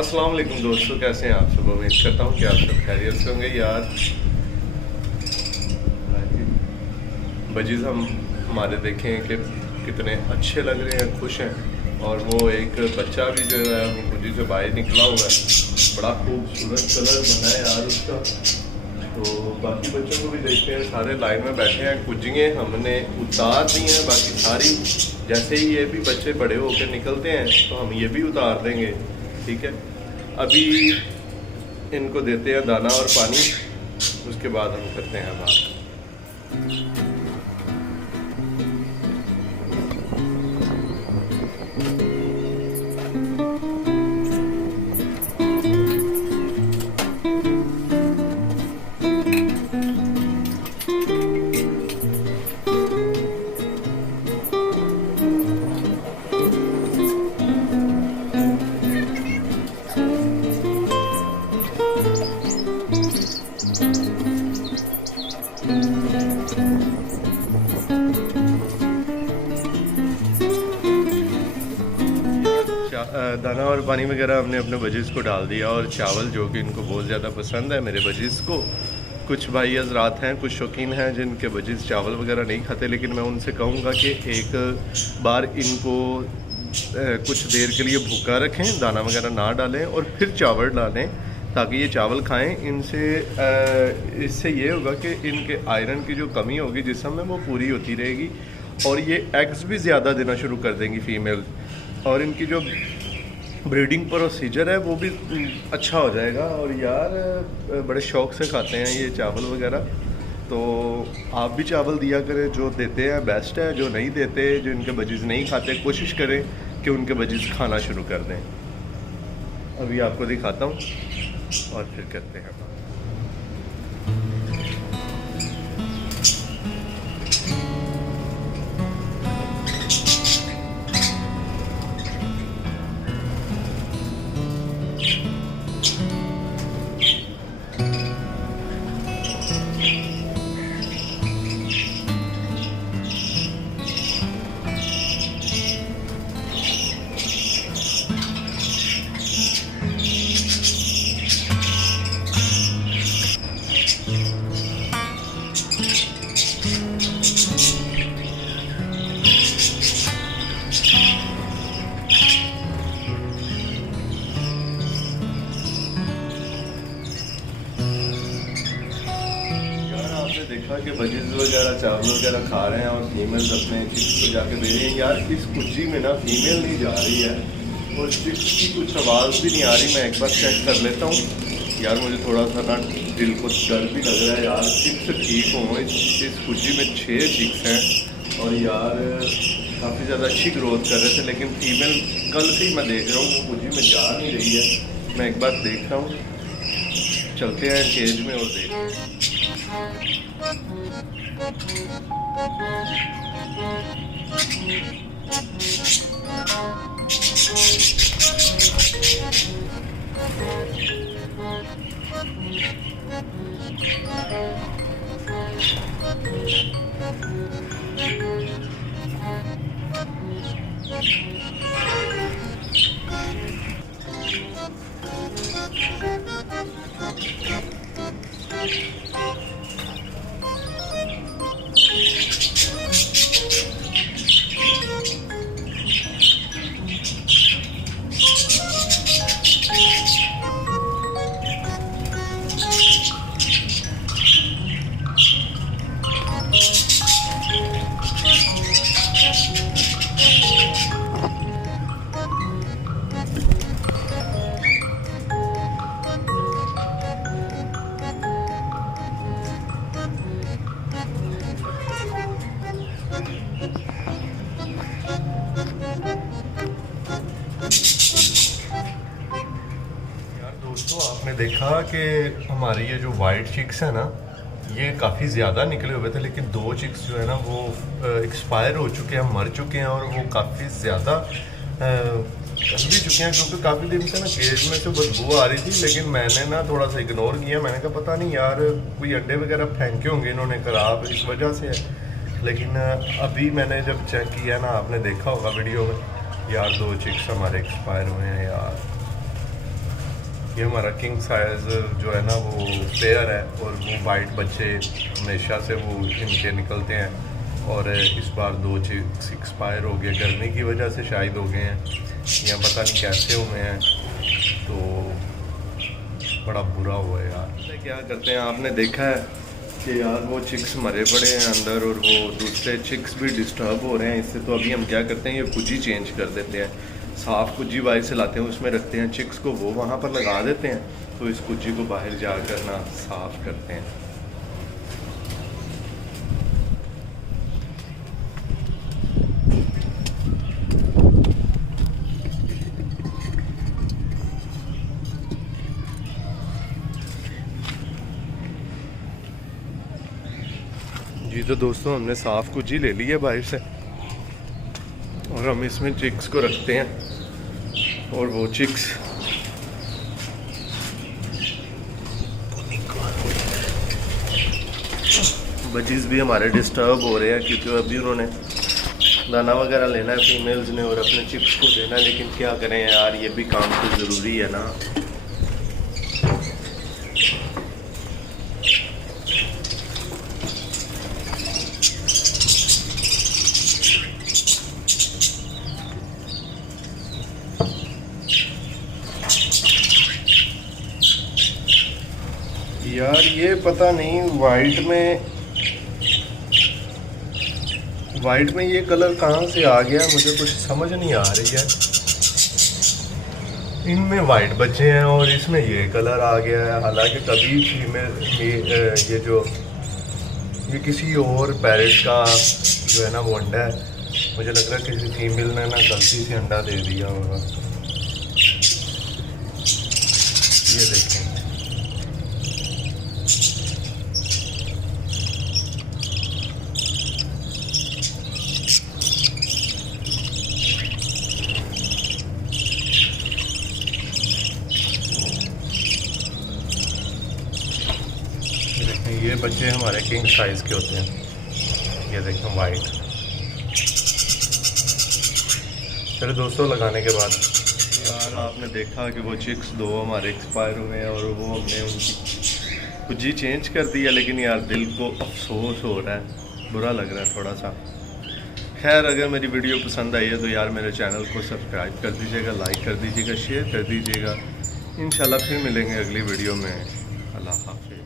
अस्सलाम वालेकुम दोस्तों, कैसे हैं आप सब। उम्मीद करता हूँ कि आप सब खैरियत से होंगे। यार बजीज़ हम हमारे देखें कि कितने अच्छे लग रहे हैं, खुश हैं। और वो एक बच्चा भी जो है वो बजी से बाहर निकला हुआ है, बड़ा खूबसूरत कलर बना है यार उसका। तो बाकी बच्चों को भी देखते हैं, सारे लाइन में बैठे हैं। कुजियाँ हमने उतार दी हैं, बाकी सारी जैसे ही ये भी बच्चे बड़े होकर निकलते हैं तो हम ये भी उतार देंगे। ठीक है, अभी इनको देते हैं दाना और पानी, उसके बाद हम करते हैं बात। दाना और पानी वगैरह हमने अपने बजीज़ को डाल दिया, और चावल जो कि इनको बहुत ज़्यादा पसंद है मेरे बजीज़ को। कुछ भाई हज़रात हैं, कुछ शौकीन हैं जिनके बजीज़ चावल वगैरह नहीं खाते, लेकिन मैं उनसे कहूँगा कि एक बार इनको कुछ देर के लिए भूखा रखें, दाना वगैरह ना डालें और फिर चावल डालें ताकि ये चावल खाएं। इससे ये होगा कि इनके आयरन की जो कमी होगी जिस्म में वो पूरी होती रहेगी, और ये एग्स भी ज़्यादा देना शुरू कर देंगी फीमेल, और इनकी जो ब्रीडिंग प्रोसीजर है वो भी अच्छा हो जाएगा। और यार बड़े शौक़ से खाते हैं ये चावल वगैरह, तो आप भी चावल दिया करें। जो देते हैं बेस्ट है, जो नहीं देते, जो इनके बजीज़ नहीं खाते, कोशिश करें कि उनके बजीज़ खाना शुरू कर दें। अभी आपको दिखाता हूँ और फिर करते हैं बात। देखा कि बजीज़ वगैरह चावल वगैरह खा रहे हैं और फीमेल्स अपने चिक्स को जाके दे रही हैं। यार इस कुजी में ना फीमेल नहीं जा रही है और चिक्स की कुछ आवाज़ भी नहीं आ रही। मैं एक बार चेक कर लेता हूँ यार, मुझे थोड़ा सा ना दिल को डर भी लग रहा है यार। चिक्स ठीक हों, इस कुजी में 6 चिक्स हैं और यार काफ़ी ज़्यादा अच्छी ग्रोथ कर रहे थे, लेकिन फीमेल कल से ही मैं देख रहा हूँ वो कुजी में जा नहीं रही है। मैं एक बार देख रहा हूँ, चलते हैं केज में और देखते हैं। आपने देखा कि हमारी ये जो वाइट चिक्स है ना, ये काफ़ी ज़्यादा निकले हुए थे, लेकिन 2 चिक्स जो है ना वो एक्सपायर हो चुके हैं, मर चुके हैं, और वो काफ़ी ज़्यादा चल भी चुके हैं, क्योंकि काफ़ी दिन से ना केज में से बदबू आ रही थी। लेकिन मैंने ना थोड़ा सा इग्नोर किया, मैंने कहा पता नहीं यार कोई अंडे वगैरह फेंके होंगे इन्होंने ख़राब, इस वजह से है। लेकिन अभी मैंने जब चेक किया ना, आपने देखा होगा वीडियो में, यार 2 चिक्स हमारे एक्सपायर हुए हैं यार। ये हमारा किंग साइज जो है ना वो पेयर है, और वो वाइट बच्चे हमेशा से वो इनके निकलते हैं, और इस बार 2 चिक्स एक्सपायर हो गए, गर्मी की वजह से शायद हो गए हैं या पता नहीं कैसे हुए हैं, तो बड़ा बुरा हुआ है यार। क्या करते हैं, आपने देखा है कि यार वो चिक्स मरे पड़े हैं अंदर, और वो दूसरे चिक्स भी डिस्टर्ब हो रहे हैं इससे। तो अभी हम क्या करते हैं, ये कुजी चेंज कर देते हैं, साफ़ कुजी बाहर से लाते हैं, उसमें रखते हैं चिक्स को, वो वहाँ पर लगा देते हैं, तो इस कुजी को बाहर जाकर ना साफ़ करते हैं। जी तो दोस्तों, हमने साफ़ कुजी ले ली है बाहर से, और हम इसमें चिक्स को रखते हैं, और वो चिक्स बचीज़ भी हमारे डिस्टर्ब हो रहे हैं, क्योंकि अभी उन्होंने दाना वगैरह लेना है फीमेल्स ने, और अपने चिक्स को देना है, लेकिन क्या करें यार, ये भी काम तो ज़रूरी है ना। यार ये पता नहीं वाइट में ये कलर कहाँ से आ गया, मुझे कुछ समझ नहीं आ रही है। इनमें वाइट बच्चे हैं और इसमें ये कलर आ गया है, हालांकि कभी फीमेल ये किसी और पैरेट का जो है ना वो अंडा है, मुझे लग रहा है किसी फीमेल ने ना गलती से अंडा दे दिया होगा। ये देखें, ये बच्चे हमारे किंग साइज़ के होते हैं। ये देखें वाइट। चलो दोस्तों, लगाने के बाद यार आपने देखा कि वो चिक्स 2 हमारे एक्सपायर हुए हैं, और वो हमने उनकी कुजी चेंज कर दिया, लेकिन यार दिल को अफसोस हो रहा है, बुरा लग रहा है थोड़ा सा। खैर, अगर मेरी वीडियो पसंद आई है तो यार मेरे चैनल को सब्सक्राइब कर दीजिएगा, लाइक कर दीजिएगा, शेयर कर दीजिएगा। इंशाल्लाह फिर मिलेंगे अगली वीडियो में। अल्लाह हाफिज़।